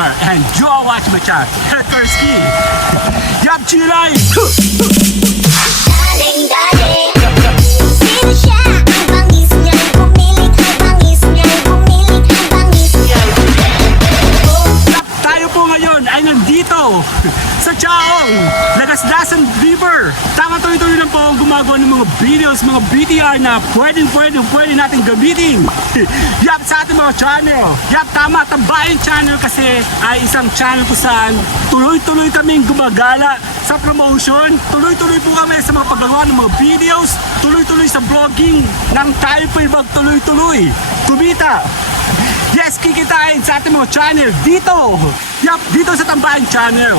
Edgar, and you are watching my channel, Edgar Ski. Yup, Chilay! Daling-daling, sino siya? Ang bangis niya'y pumilit, ang bangis niya'y pumilit, ang bangis niya'y Yup, tayo po ngayon ay nandito sa Chaong, Lagasdasan River. Tama, tuloy-tuloy lang po ang gumagawa ng mga videos, mga BTR na pwede natin gamitin. Yup, sa ating mga channel. Yup, tama, Tambayan Channel kasi ay isang channel kung saan tuloy-tuloy kaming gumagala sa promotion. Tuloy-tuloy po kami sa mga paggagawa ng mga videos. Tuloy-tuloy sa vlogging ng tayo po'y magtuloy-tuloy. Kumita. Yes, kikitain sa ating mga channel dito. Yup, dito sa Tambayan Channel.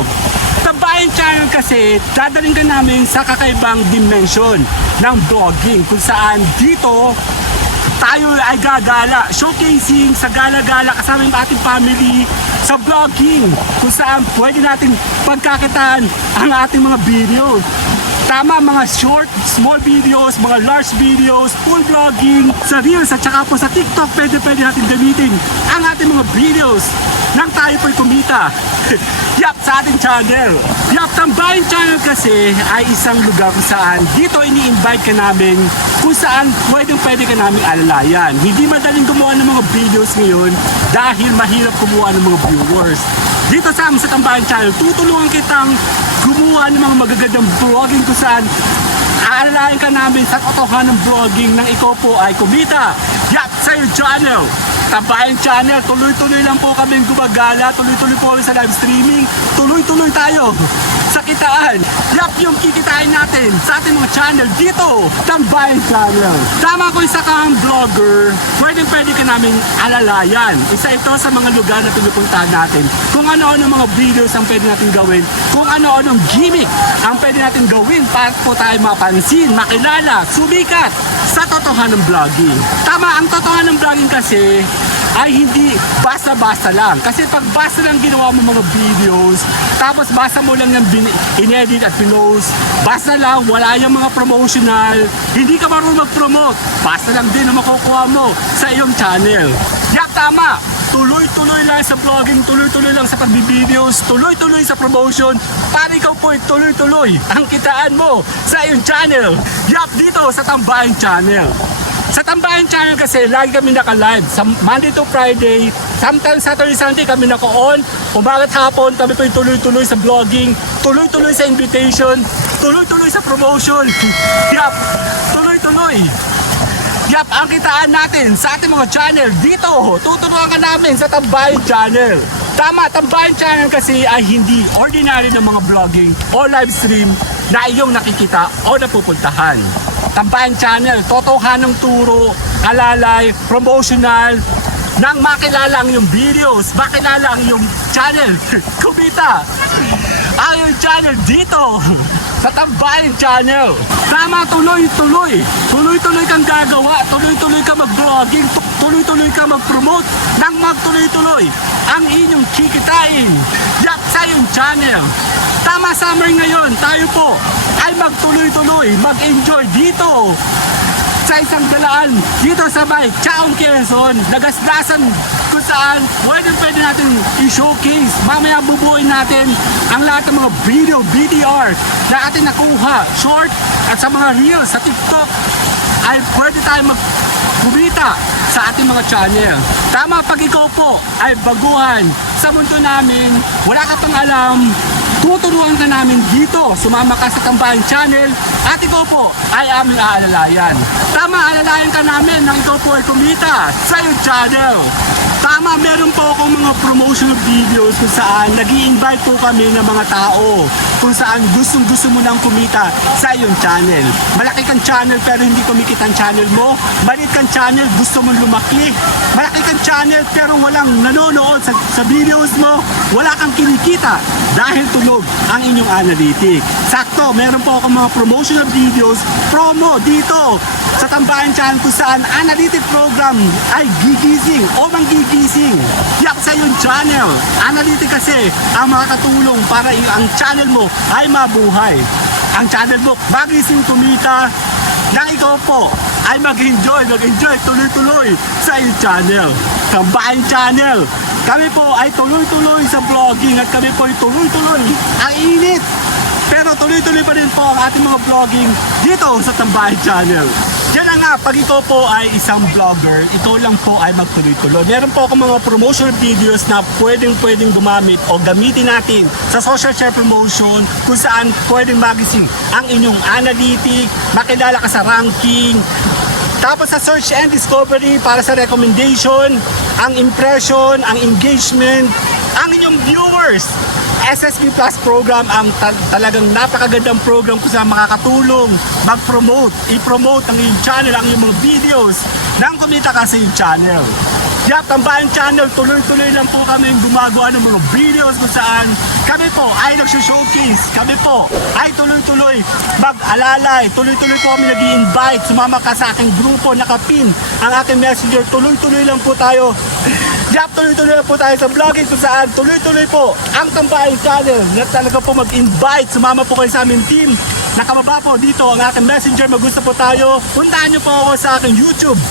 Tambayan Channel kasi dadaling ka namin sa kakaibang dimension ng vlogging kung saan dito tayo ay gagala, showcasing sa gala-gala kasama yung ating family sa vlogging kung saan pwede natin pagkakitaan ang ating mga videos. Tama, mga short, small videos, mga large videos, full vlogging, sa Reels at saka po sa TikTok, pwede natin gamitin ang ating mga videos nang tayo po'y kumita. Yup, sa ating channel. Yup, Tambayan Channel kasi ay isang lugar kung saan dito ini-invite ka namin kung saan pwede ka namin alalayan. Hindi madaling gumawa ng mga videos ngayon dahil mahirap kumuha ng mga viewers. Dito sa amin sa Tambayan Channel, tutulungan kitang gumawa ng mga magagandang vlogging kung saan aalalayan ka namin sa totohanan ng vlogging nang ikaw po ay kumita. Yup, sa your channel. Tambayan Channel, tuloy-tuloy lang po kami gumagala, tuloy-tuloy po kami sa live streaming, tuloy-tuloy tayo sa kitaan. Yup, yung kikitain natin sa ating mga channel dito, Tambayan Channel. Tama, ko isa kang vlogger, pwede ka namin alalayan. Isa ito sa mga lugar na pinupuntahan natin. Kung ano-ano mga videos ang pwede natin gawin, kung ano-anong gimmick ang pwede natin gawin para po tayo mapansin, makilala, sumikat sa totohanan ng vlogging. Tama, ang totohanan ng vlogging kasi ay hindi basta-basta lang. Kasi pag basta lang ginawa mo mga videos, tapos basta mo lang yung in-edit at pinost, basta lang, wala yung mga promotional, hindi ka marunong mag-promote, basta lang din ang makukuha mo sa iyong channel. Yup, tama! Tuloy-tuloy lang sa vlogging, tuloy-tuloy lang sa pag-videos, tuloy-tuloy sa promotion, para ikaw po tuloy-tuloy ang kitaan mo sa iyong channel. Yup, dito sa Tambayan Channel. Sa Tambayan Channel kasi lagi kami naka-live sa Monday to Friday, sometimes Saturday, Sunday kami naka-on, umaga't hapon kami po tuloy-tuloy sa vlogging, tuloy-tuloy sa invitation, tuloy-tuloy sa promotion. Yup, tuloy-tuloy. Yup, ang kitaan natin sa ating mga channel dito, tutulungan ka namin sa Tambayan Channel. Tama, Tambayan Channel kasi ay hindi ordinary ng mga vlogging o live stream na iyong nakikita o napupuntahan. Tambayan Channel, totohanang turo, alalay, promotional, nang makilala ang iyong videos, makilala ang iyong channel, kumita ang iyong channel dito sa Tambayan Channel. Tama, tuloy-tuloy kang gagawa, tuloy-tuloy ka mag-vlogging, tuloy-tuloy ka mag-promote, nang magtuloy-tuloy ang inyong kikitain. Yup, sa iyong channel. Tama, summer ngayon, tayo po ay magtuloy-tuloy, mag-enjoy dito sa isang dalaan dito sa may Chaong, Quezon, Lagasdasan, kung saan pwede natin i-showcase. Mamaya bubuuin natin ang lahat ng mga video, BTR na ating nakuha, short at sa mga reels sa TikTok ay pwede tayo kumita sa ating mga channel. Tama, pag ikaw po ay baguhan sa mundo namin, wala ka pang alam, tuturuan ka namin dito, sumama ka sa Tambayan Channel at ikaw po ay aming aalalayan. Tama, alalayan ka namin nang ikaw po ay kumita sa iyong channel. Tama, meron po akong mga promotional videos kung saan nag-i-invite po kami ng mga tao kung saan gustong-gusto mo nang kumita sa iyong channel. Malaki kang channel pero hindi kumikita ang channel mo. Maliit kang channel, gusto mong lumaki. Malaki kang channel pero walang nanonood sa videos mo. Wala kang kinikita dahil tunog ang inyong analytics. Sakto, meron po akong mga promotional videos, promo dito sa Tambayan Channel kung saan analytic program ay gigising o manggigising. Yak sa iyong channel. Analytic kasi ang makakatulong para ang channel mo ay mabuhay. Ang channel mo magising kumita nang ikaw po ay mag-enjoy tuloy-tuloy sa iyong channel. Tambayan Channel. Kami po ay tuloy-tuloy sa vlogging at kami po ay tuloy-tuloy. Ang init! Pero tuloy-tuloy pa rin po ang ating mga vlogging dito sa Tambahay Channel. Yan na nga, pag ikaw po ay isang vlogger, ito lang po ay magtuloy-tuloy. Meron po ako mga promotional videos na pwedeng gumamit o gamitin natin sa social share promotion kung saan pwedeng magising ang inyong analytic, makilala ka sa ranking, tapos sa search and discovery para sa recommendation, ang impression, ang engagement, ang inyong viewers. SSB Plus program ang talagang napakagandang program kung saan makakatulong, mag-promote, i-promote ang iyong channel, ang iyong mga videos nang kumita ka sa iyong channel. Yap, Tambayan Channel, tuloy-tuloy lang po kami gumagawa ng mga videos kung saan kami po ay nag-showcase, kami po ay tuloy-tuloy mag-alalay, tuloy-tuloy po kami nag-i-invite, sumama ka sa aking grupo, nakapin ang aking messenger, tuloy-tuloy lang po tayo. Yap, tuloy-tuloy lang po tayo sa vlogging kung saan tuloy-tuloy po ang Tambayan Channel na talaga po mag-invite, sumama po kayo sa aming team. Nakababa po dito ang aking messenger, magusto po tayo, puntahan niyo po ako sa aking YouTube.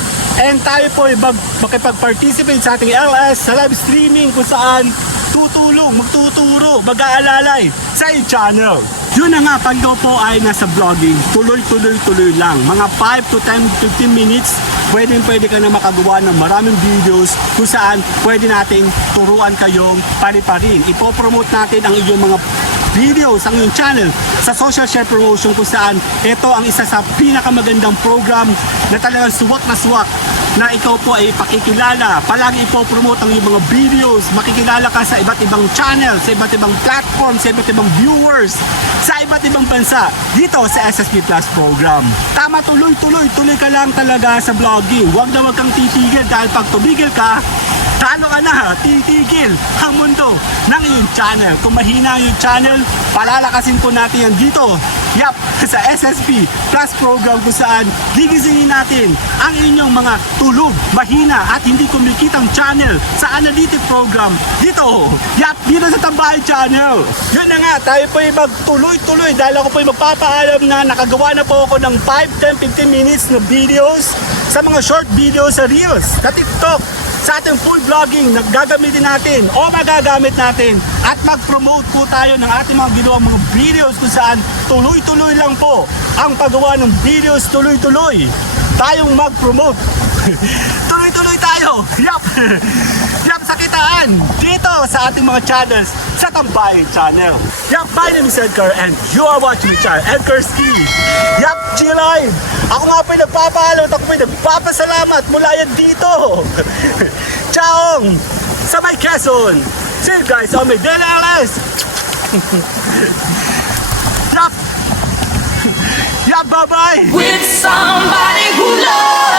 And tayo po ay makipag-participate sa ating LS sa live streaming kung saan tutulong, magtuturo, mag-aalalay sa iyong channel. Yun na nga, pag ikaw po ay nasa vlogging, tuloy-tuloy lang. Mga 5 to 10, 15 minutes, pwede ka na makagawa ng maraming videos kung saan pwede nating turuan kayong pari-parin. Ipopromote natin ang iyong mga videos, ang iyong channel sa social share promotion kung saan ito ang isa sa pinakamagandang program na talagang suwak na ikaw po ay pakikilala. Palagi ipopromote ang iyong mga videos, makikilala ka sa iba't ibang channel, sa iba't ibang platform, sa iba't ibang viewers, sa iba't ibang bansa dito sa SSB Plus program. Tama, tuloy ka lang talaga sa vlogging. Huwag kang titigil dahil pag tumigil ka, talo ka na, titigil ang mundo ng iyong channel. Kung mahina yung channel, palalakasin po natin yan dito. Yap, sa SSB Plus program kung saan gigisingin natin ang inyong mga tulog, mahina at hindi kumikitang channel sa analytic program dito. Yap, dito sa Tambahay Channel. Yun na nga, tayo po ay magtuloy-tuloy dahil ako po ay magpapaalam na nakagawa na po ako ng 5, 10, 15 minutes na videos sa mga short videos sa Reels, sa TikTok, sa ating full vlogging na gagamitin natin o magagamit natin at mag-promote po tayo ng ating mga ginawang mga videos kung saan tuloy-tuloy lang po ang paggawa ng videos, tuloy-tuloy tayong mag-promote. Tuloy-tuloy tayo. Yap. Yap, sa kitaan dito sa ating mga channels sa Tambayan Channel. Yap, my name is Edgar and you are watching the channel Edgar Ski. Yap, G-Live. Ako nga po ay nagpapaalam at ako po ay nagpapasalamat mula yan dito. Chaong sa may Quezon. See you guys on my daily LS. Yap. Yap, bye-bye. With somebody who loves